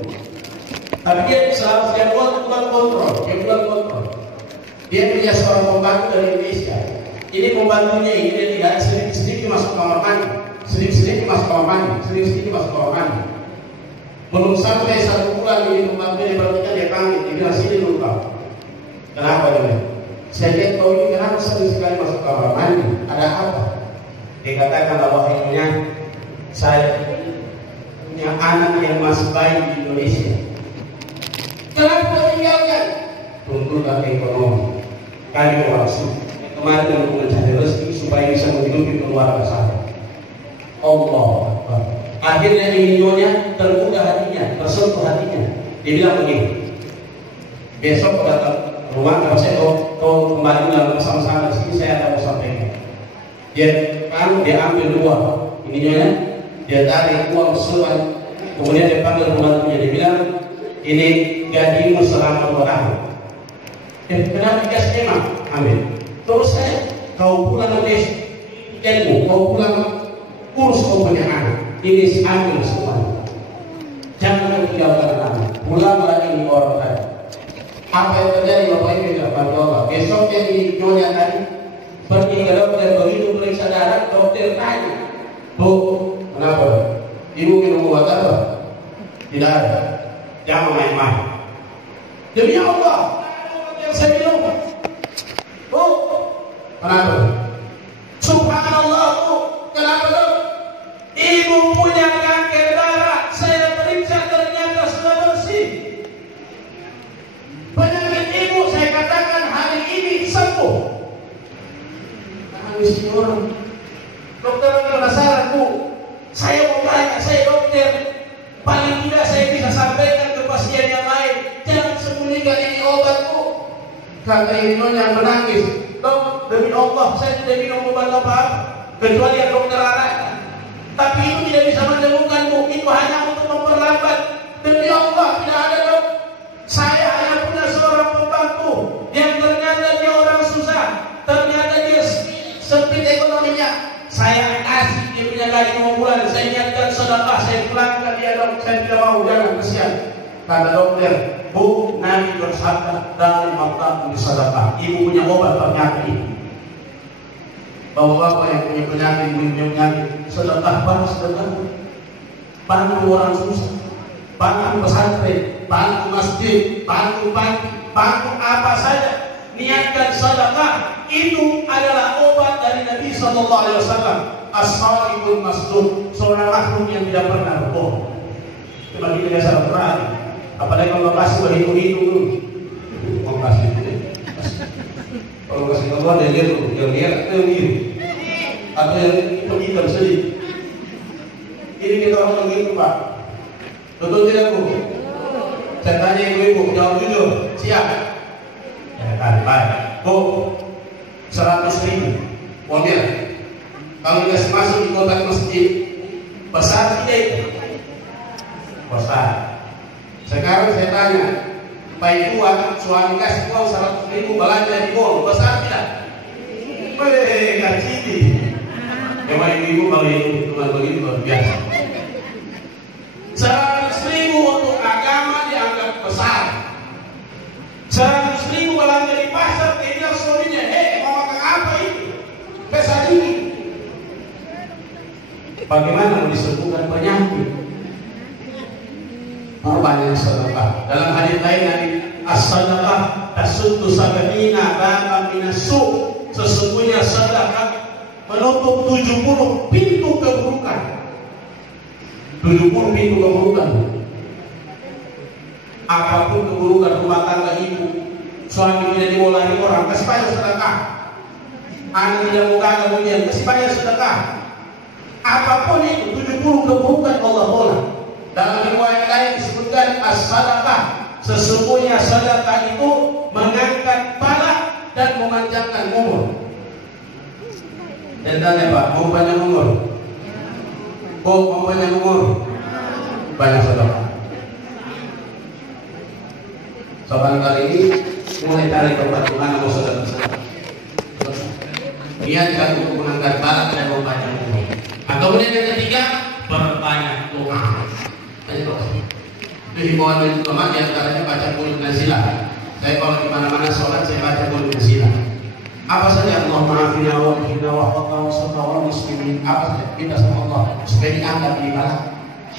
Tapi dia selalu setiap bulan kontrol. Dia punya seorang pembantu dari Indonesia. Ini pembantunya ini dia tidak sedikit masuk kamar mandi, sedikit masuk kamar mandi. Belum sampai 1 bulan ini pembantunya berarti dia panggil, dia bilang sini dulu Pak. Kenapa dia? Saya lihat kau ini kenapa sering sekali masuk kamar mandi? Ada apa? Dia katakan bahwa ibunya saya punya anak yang masih bayi di Indonesia. Kenapa tinggalkan? Tuntutan ekonomi. Kami orang suku kemarin untuk mencari rezeki supaya bisa menghidupi keluarga saya. Allah Akbar. Akhirnya inyonya terbuka hatinya, tersentuh hatinya. Dia bilang begini, besok datang rumah kalau saya kau kembali dalam bersama-sama di sini saya akan mau sampaikan. Dia ambil uang, inyonya dia tarik uang seluruh, kemudian dia panggil pembantunya, dia bilang ini gajimu selama 2 tahun. Kenapa dikasih emang? Ambil. Terus kau pulang ke ilmu, kau pulang urus kau punya anak. Ini ambil semua. Jangan kau tinggalkan anak. Pulang Apa yang terjadi Bapak Ibu tidak pada Allah? Besoknya di nyonya tadi pergi ke dokter, begitu periksa darah, dokter tanya, Bu, kenapa? Ibu minum obat apa? Tidak ada. Jangan main-main. Demi Allah, ada obat yang saya minum. Bu, kenapa? Subhanallah, Bu, kenapa dok? Ibu punya kanker darah, saya periksa ternyata sudah bersih. Penyakit ibu saya katakan hari ini sembuh. Nangis ini orang. Dokter penasaran, Bu. Saya mau tanya, saya dokter. Paling tidak saya bisa sampaikan ke pasien yang lain. Jangan sembunyikan ini obat, Bu. Kata ibunya menangis. Dok, demi Allah saya tidak minum obat apa-apa kecuali yang dokter anak. Tapi itu tidak bisa menyembuhkan, Bu. Itu hanya untuk memperlambat. Demi Allah tidak ada, Dok. Saya hanya punya seorang pembantu yang ternyata dia orang susah, ternyata dia sempit ekonominya. Saya kasih dia punya gaji 5 bulan, saya niatkan sedekah, saya pulangkan dia, Dok. Saya tidak mau, jangan, kesian. Kata dokter, Bu, Nabi bersabda dalam waktu sedekah. Ibu punya obat penyakit. Bapak-bapak yang punya penyakit, ibu punya penyakit, sedekah, bantu sedekah, bantu orang susah, bantu pesantren, bantu masjid, bantu panti, bantu apa saja. Niatkan sedekah, itu adalah obat dari Nabi Sallallahu Alaihi Wasallam. As-sadiqul masduq, seorang makhluk yang tidak pernah berbohong. Bagi kita salah berani. Apalagi kalau kasih berhitung-hitung dulu. Mau kasih itu deh. Kalau kasih Allah dia lihat dulu, yang lihat itu biru. Atau yang hitam sedih. Ini kita orang begitu, Pak. Betul tidak, Bu? Saya tanya ibu-ibu, jawab jujur. Siap? Ya kan, baik. Bu, 100.000. Mau lihat? Kalau dikasih masuk di kotak masjid, besar tidak itu? Besar. Sekarang saya tanya, baik tuan, suami kasih kau 100.000 belanja di mall, besar tidak? Weh, kacili. Memang ibu-ibu kalau hitungan begitu luar biasa. 100.000 untuk agama dianggap besar. 100.000 belanja di pasar, tinggal suaminya, mau makan apa itu? Besar ini. Bagaimana mau disembuhkan penyakit? Banyak sedekah. Dalam hadis lain Nabi, as-sadaqah tasuddu sab'ina baban minassu. Sesungguhnya sedekah menutup 70 pintu keburukan. 70 pintu keburukan. Apapun keburukan rumah tangga ibu, suami tidak dimulai orang, kasih banyak sedekah. Anak tidak mau gagal ujian, kasih banyak sedekah. Apapun itu 70 keburukan Allah tolak. Dalam riwayat lain disebutkan as-sadaqah, sesungguhnya sedekah itu mengangkat pala dan memanjangkan umur. Dan tanya, Pak, mau panjang umur? Mau panjang umur? Banyak sedekah. Soal kali ini mulai tarik tempat mana mau sedekah. Niatkan untuk mengangkat pala dan memanjang umur. Kemudian yang ketiga, berbanyak doa. Itu himbauan dari ulama diantaranya baca qul nazilah. Saya kalau di mana-mana sholat saya baca qul nazilah. Apa saja Allah maafina wa hina wa khata wa sabra wa muslimin. Apa saja minta sama Allah supaya diangkat di bala.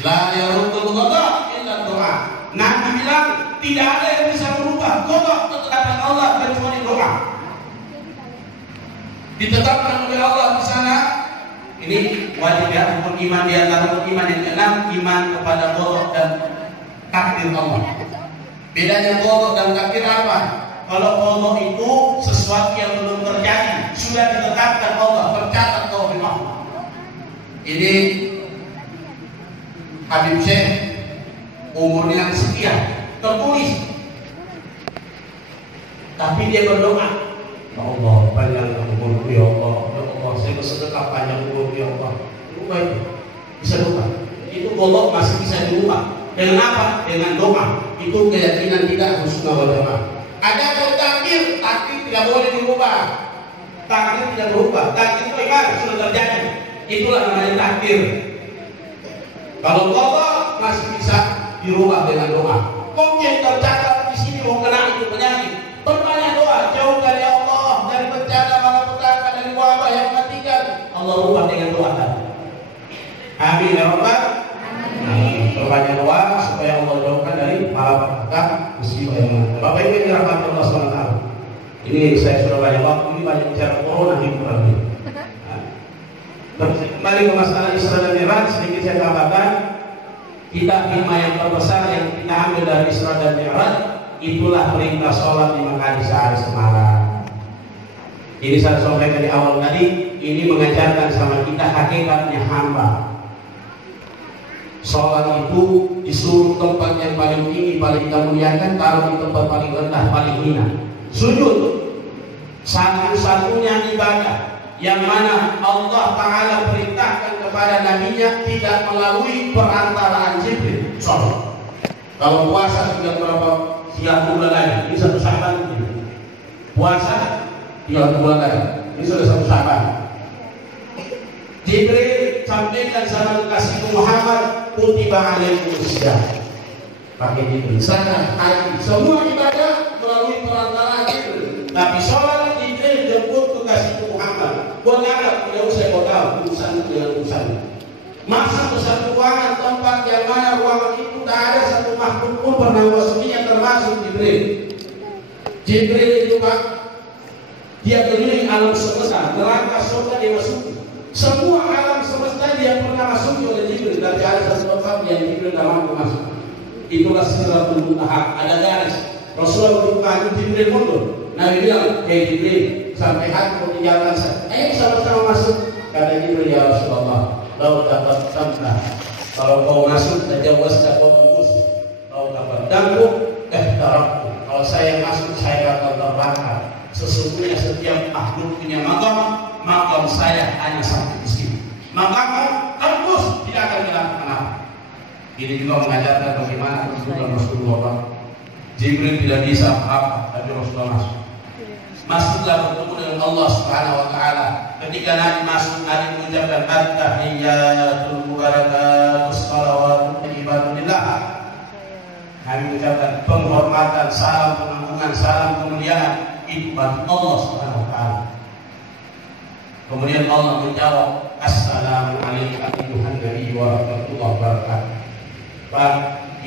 La yaruddul qada illa doa. Nabi bilang tidak ada yang bisa merubah qada ketetapan Allah kecuali doa. Ditetapkan oleh Allah di sana. Ini wajib ya, rukun iman di antara rukun iman yang keenam, iman kepada qada dan takdir Allah. Bedanya qada dan takdir apa? Kalau qada itu sesuatu yang belum terjadi, sudah ditetapkan Allah, tercatat oleh Allah. Ini Habib Syekh umurnya sekian, tertulis. Tapi dia berdoa, ya Allah, panjangkan umurku ya Allah. Ya Allah, saya bersedekah panjang umur ya Allah. Lupa itu, bisa lupa. Itu qada masih bisa diubah. Dengan apa? Dengan doa. Itu keyakinan kita husnul wal jamaah. Ada takdir, takdir tidak boleh dirubah. Takdir tidak berubah. Takdir itu ibarat sudah terjadi. Itulah namanya takdir. Kalau qada masih bisa dirubah dengan doa. Mungkin tercatat di sini mau kena itu penyakit. Berbanyak doa, jauhkan ya Allah dari bencana malapetaka, dari wabah yang mematikan. Allah rubah dengan doa tadi. Amin ya Rabbal alamin. Berbanyak doa supaya Allah jauhkan dari malapetaka, musibah yang mematikan. Bapak Ibu yang dirahmati Allah SWT. Ini saya sudah banyak waktu, ini banyak bicara corona di kurang lebih. Kembali ke masalah Isra dan Mi'raj, sedikit saya tambahkan. Kita hikmah yang terbesar yang kita ambil dari Isra dan Mi'raj, itulah perintah sholat 5 kali sehari semalam. Jadi saya sampaikan di awal tadi, ini mengajarkan sama kita hakikatnya hamba. Sholat itu disuruh tempat yang paling tinggi, paling kita muliakan, taruh di tempat paling rendah, paling hina. Sujud, satu-satunya ibadah yang mana Allah Ta'ala perintahkan kepada Nabi-Nya tidak melalui perantaraan Jibril. Sholat. Kalau puasa sudah berapa 3 bulan lagi, ini 1 Sya'ban. Puasa 3 bulan lagi, ini sudah 1 Sya'ban. Jibril sampaikan sama kekasihku Muhammad, kutiba alaikumusiyam. Pakai Jibril. Sana haji, semua ibadah melalui perantaraan Jibril. Tapi sholat Jibril jemput kekasihku Muhammad. Buat apa? Tidak usah kau tahu urusan dengan urusan. Masuk ke satu ruangan tempat yang mana ruangan itu tak ada satu makhluk pun pernah masuknya termasuk Jibril. Jibril itu Pak, dia keliling alam semesta, neraka surga dia masuk. Semua alam semesta dia pernah masuk oleh Jibril, tapi ada satu tempat yang Jibril tak mampu masuk. Itulah Sidratul Muntaha. Ada garis. Rasulullah berkata Jibril mundur. Nabi bilang, hei Jibril, sampai hati mau tinggalkan saya. Ayo sama-sama masuk. Kata Jibril, ya Rasulullah, lau dapat tamtah. Kalau kau masuk, tajawaz tak kau tembus. Lau dapat dampu, tarafku. Kalau saya masuk, saya akan terbakar. Sesungguhnya setiap makhluk punya makam saya hanya sampai di sini. Makam tembus, tidak akan kenapa-kenapa. Ini juga mengajarkan bagaimana kedudukan Rasulullah. Jibril tidak bisa apa, tapi Rasulullah masuk. Masuklah bertemu dengan Allah Subhanahu wa taala. Ketika Nabi masuk, Nabi mengucapkan at-tahiyyatul mubarakatus shalawatu ibadillah. Nabi mengucapkan penghormatan, salam pengampunan, salam kemuliaan itu bagi Allah Subhanahu wa taala. Kemudian Allah menjawab, assalamualaikum ayuhan nabi wa rahmatullahi wabarakatuh. Pak,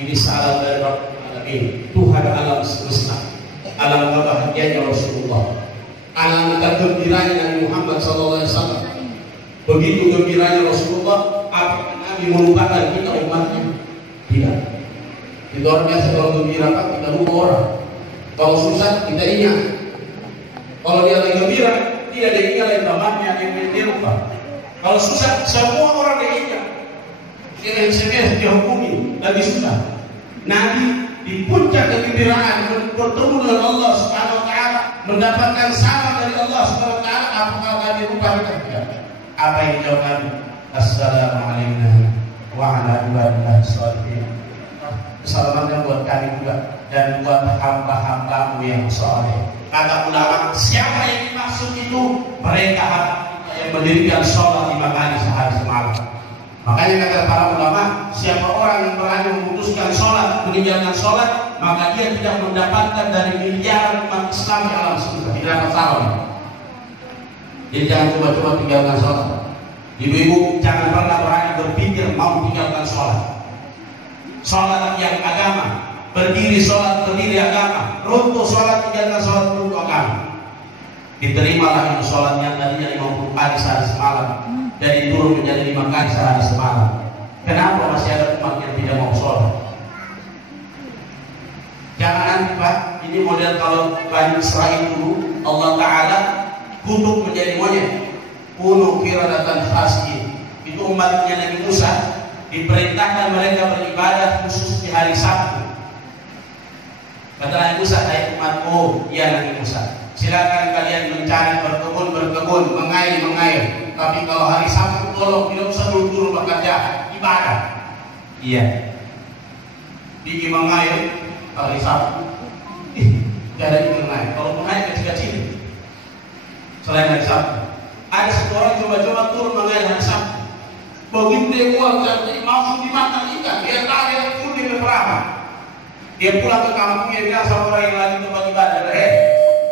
ini salam dari Rabbul Alamin, Tuhan alam semesta. Alam kebahagiaannya Rasulullah, alam kegembiranya Nabi Muhammad SAW. Begitu gembiranya Rasulullah, apakah Nabi melupakan kita umatnya? Tidak. Itu orang biasa kalau gembira kan kita lupa orang. Kalau susah kita ingat. Kalau dia lagi gembira, tidak diingat oleh temannya yang dia lupa. Kalau susah, semua orang diingat. Dia SMS dihukumi, lagi susah. Nabi di puncak kegembiraan bertemu dengan Allah Subhanahu wa taala, mendapatkan salam dari Allah Subhanahu wa taala, apakah Nabi lupa kita? Apa yang dijawab Nabi? Assalamualaikum wa ala ibadillah sholihin. Keselamatan buat kami juga dan buat hamba-hambamu yang saleh. Kata ulama, siapa yang dimaksud itu? Mereka yang mendirikan sholat 5 kali sehari semalam. Makanya kata para ulama, siapa orang yang berani memutuskan sholat, meninggalkan sholat, maka dia tidak mendapatkan dari miliaran umat Islam di alam semesta, tidak dapat salam. Jadi jangan coba-coba tinggalkan sholat. Ibu-ibu jangan pernah berani berpikir mau tinggalkan sholat. Sholat yang agama, berdiri sholat berdiri agama, runtuh sholat tinggalkan sholat runtuh agama. Diterimalah itu sholatnya tadinya 50 kali sehari semalam, jadi turun menjadi 5 kali sehari semalam. Kenapa masih ada umat yang tidak mau sholat? Jangan nanti Pak, ini model kalau Bani Israel dulu, Allah Ta'ala kutuk menjadi monyet. Kunu kiradatan khasiin. Itu umatnya Nabi Musa, diperintahkan mereka beribadah khusus di hari Sabtu. Kata Nabi Musa, hai umatku, ya Nabi Musa, silakan kalian mencari, berkebun, mengair. Tapi kalau hari Sabtu tolong tidak usah turun bekerja, ibadah. Iya. Di mengair hari Sabtu. Tidak ada yang mengair. Kalau mengair kecil-kecil. Selain hari Sabtu, ada satu orang coba-coba turun mengair hari Sabtu. Begitu dia buat jadi langsung dimakan ikan. Dia tarik pun di berapa. Dia pulang ke kampung, dia bilang sama orang yang lagi tempat ibadah,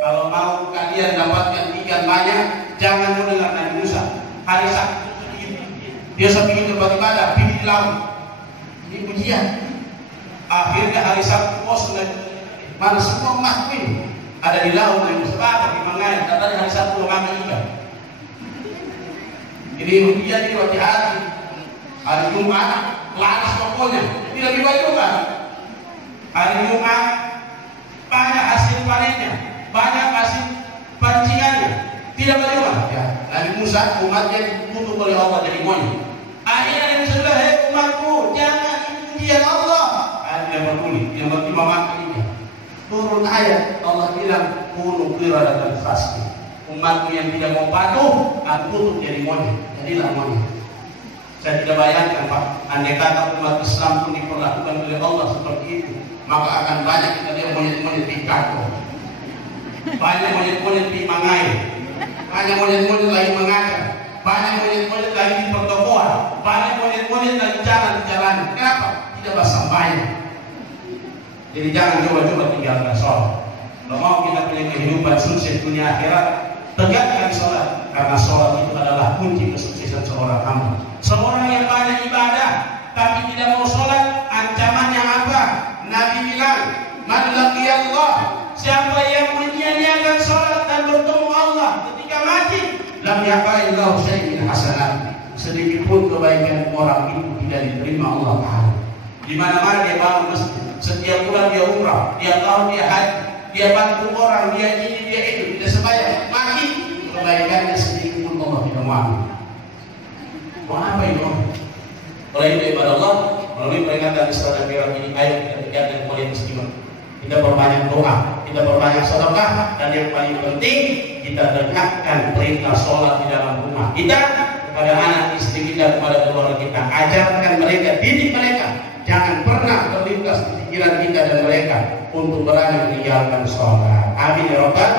kalau mau kalian dapatkan ikan banyak, jangan mendengar Nabi Musa. Hari Sabtu dia sampai tempat ibadah, pergi di laut. Ini ujian. Akhirnya hari Sabtu bosan lagi. Mana semua emas ini ada di laut, Nabi Musa apa di mangai. Katanya hari Sabtu makan ikan. Ini ujian di waktu hari Jumat, laris pokoknya. Ini lebih baik juga. Hari Jumat banyak hasil panennya, banyak hasil pancingannya. Tidak bagaimana? Ya, Nabi Musa umatnya dikutuk oleh Allah jadi monyet. Akhirnya Nabi Musa bilang, hei umatku, jangan ujian Allah. Dia peduli, dia berterima kasih. Turun ayat Allah bilang, kunu qiradatan khasbi. Umatku yang tidak mau patuh, aku tutup jadi monyet. Jadilah monyet. Saya tidak bayangkan Pak, andai kata umat Islam pun diperlakukan oleh Allah seperti itu, maka akan banyak kita lihat monyet-monyet di Kako, banyak monyet-monyet di Mangai, banyak monyet-monyet lagi mengajar, banyak monyet-monyet lagi di pertokoan, banyak monyet-monyet lagi jalan di jalan. Kenapa? Tidak bersamanya. Jadi jangan coba-coba tinggalkan sholat. Kalau mau kita punya kehidupan sukses dunia akhirat, tegakkan sholat, karena sholat itu adalah kunci kesuksesan seorang hamba. Seorang yang banyak ibadah tapi tidak mau sholat, ancamannya apa? Nabi bilang, man laqiyallah, siapa yang menyia-nyiakan sholat dan bertemu Allah ketika mati, lam yaqa'illahu syai'in hasanat, sedikit pun kebaikan orang itu tidak diterima Allah Ta'ala. Di mana-mana dia bangun masjid, setiap bulan dia umrah, dia tahun dia haji, dia bantu orang, dia ini, dia itu, tidak sembahyang, mati kebaikannya sedikit pun Allah tidak mau. Mau apa itu? Oleh itu ibadah Allah, melalui peringatan Isra dan Mi'raj ini, ayo kita tingkatkan kembali muslimah. Kita perbanyak doa, kita perbanyak sedekah, dan yang paling penting kita dekatkan perintah sholat di dalam rumah kita kepada anak istri kita, kepada keluarga kita. Ajarkan mereka, didik mereka, jangan pernah terlintas di pikiran kita dan mereka untuk berani meninggalkan sholat. Amin ya rabbal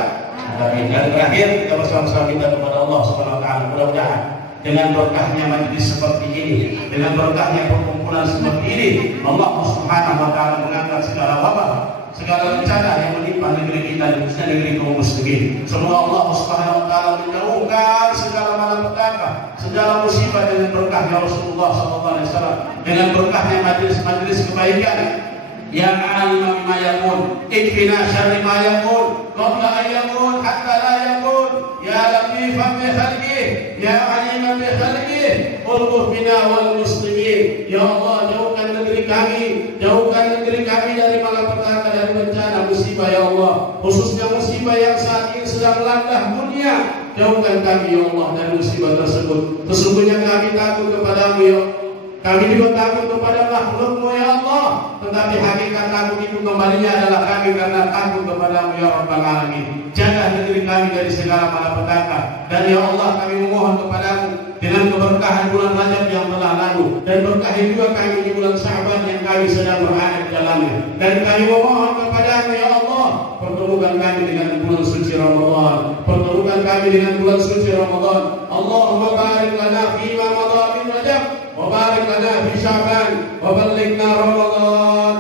alamin. Dan terakhir kita bersama-sama minta kepada Allah Subhanahu wa taala, mudah-mudahan dengan berkahnya majlis seperti ini, dengan berkahnya perkumpulan seperti ini, Allah Subhanahu wa taala mengangkat segala wabah, segala bencana yang menimpa negeri kita dan khususnya negeri kaum muslimin. Semoga Allah Subhanahu wa taala menjauhkan segala malapetaka, segala musibah dengan berkahnya Rasulullah SAW, dengan berkahnya majlis-majlis kebaikan. Yang alim bima yaqul, ikfina syarri ma yaqul, qabla an yaqul hatta la yaqul, ya latifan bi khalqihi, ya aliman bi khalqihi, qulqu bina wal muslimin. Ya Allah, jauhkan negeri kami dari malapetaka, dari bencana musibah ya Allah, khususnya musibah yang saat ini sedang melanda dunia. Jauhkan kami ya Allah dari musibah tersebut. Sesungguhnya kami takut kepadamu ya Allah. Kami juga takut kepada makhlukmu ya Allah, tetapi hakikat takut itu kembalinya adalah kami karena takut kepadamu ya Rabbal Alamin. Jaga negeri kami dari segala malapetaka, dan ya Allah kami memohon kepadamu dengan keberkahan bulan Rajab yang telah lalu, dan berkahi juga kami di bulan Sya'ban yang kami sedang berada di dalamnya. Dan kami memohon kepadamu ya Allah, pertemukan kami dengan bulan suci Ramadan, pertemukan kami dengan bulan suci Ramadan. Allahumma barik lana fima madha min Rajab, وبارك لنا في شعبان، وبلغنا رمضان،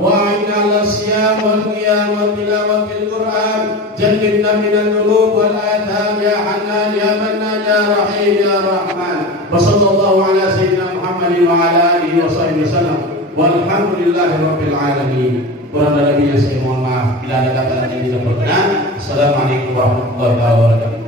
وأعنا على الصيام والقيام وتلاوة القرآن. جنبنا من الذنوب والآثام يا حنان يا منان يا رحيم يا رحمن. وصلى الله على سيدنا محمد وعلى آله وصحبه وسلم. والحمد لله رب العالمين. Kurang lebihnya saya mohon maaf bila ada kata-kata yang tidak berkenan. Assalamualaikum warahmatullahi wabarakatuh.